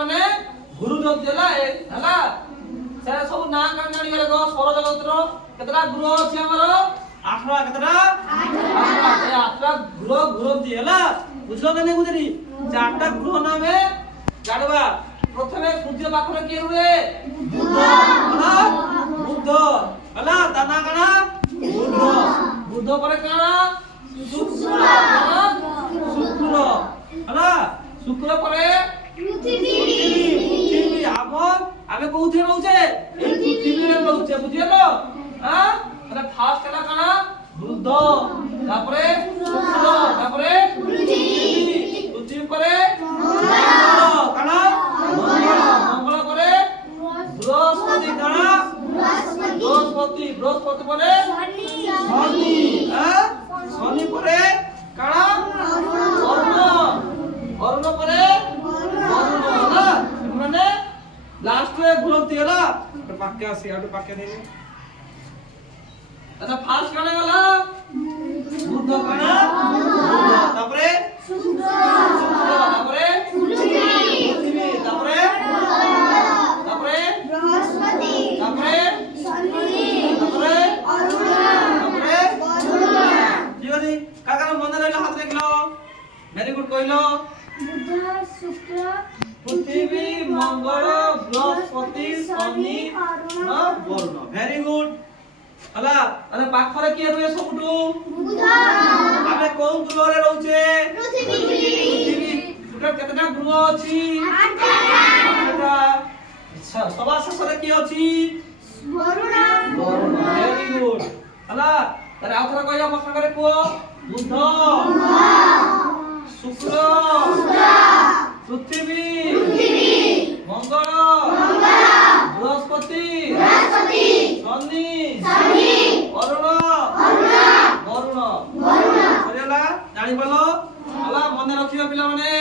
ମାନେ ଘୁରୁଛନ୍ତି ହେଲା ସେ ସବୁ ନା କାଣ ଜାଣି ଗଲେ ଗ ସୌରଜଗତର କେତେଟା ଗ୍ରହ ଅଛି ଆମର 8ଟା କେତେଟା 8ଟା ଏ 8ଟା ଗ୍ରହ ଘୁରନ୍ତି ହେଲା ବୁଝିଲ ନା ନାହିଁ ବୁଝିଲି ସେ 8ଟା ଗ୍ରହ ନାମେ ଜାଣିବା ପ୍ରଥମେ ସୂର୍ଯ୍ୟ ପାଖରେ କିଏ ରୁହେ ବୁଧ ହେଲା ବୁଧ ହେଲା ତା ନା କାଣ ବୁଧ ବୁଧ ପରେ କାଣ শুক্র ହେଲା শুক্র ପରେ পৃথিবী আমার আমি কোথায় রହୁଛେ এই পৃথিবীরে রହୁଛେ বুঝিলো হ্যাঁ মানে ফার্স্ট ହେଲା কানা বুধ তারপরে শুক্র তারপরে পৃথিবী পরে মঙ্গল কানা মঙ্গল পরে বৃহস্পতি কানা বৃহস্পতি পরে শনি হ্যাঁ শনি পরে কানা অরুণ অরুণ পরে অরুণ না মানে লাস্ট রে ঘুরতি ହେଲା ଗୋଟେ ପାକେ ଆସି ଆଉ ଗୋଟେ ପାକେ ନେଇ আচ্ছা ফার্স্ট কানা গলা বুধ কানা তারপরে শুক্র তারপরে পৃথিবী তারপরে বৃহস্পতি তারপরে শনি তারপরে অরুণ তারপরে বরুণ ঠিক আছে কাকা মনে রইলো হাত রাখলো ভেরি গুড কইলো বুধ শুক্র পৃথিবী মঙ্গল বৃহস্পতি শনি অরুণ বরুণ ভেরি গুড হলা আরে পাখরে কি রয়ে সবটু বুধ ଆମେ কোন গ্রহে রହୁଛେ পৃথিবী টোটাল কেতটা গ্রহ ଅଛି 8টা আচ্ছা সবার শেষে কি ଅଛି বরুণ বরুণ ভেরি গুড হলা তারে আউথরা কইয়া আমার সাগরে কুও বুধ শুক্র পৃথিবী মঙ্গল বৃহস্পতি শনি অরুণ বরুণ সরিলা জানি পারলো হলা মনে রাখিবা পিলা মানে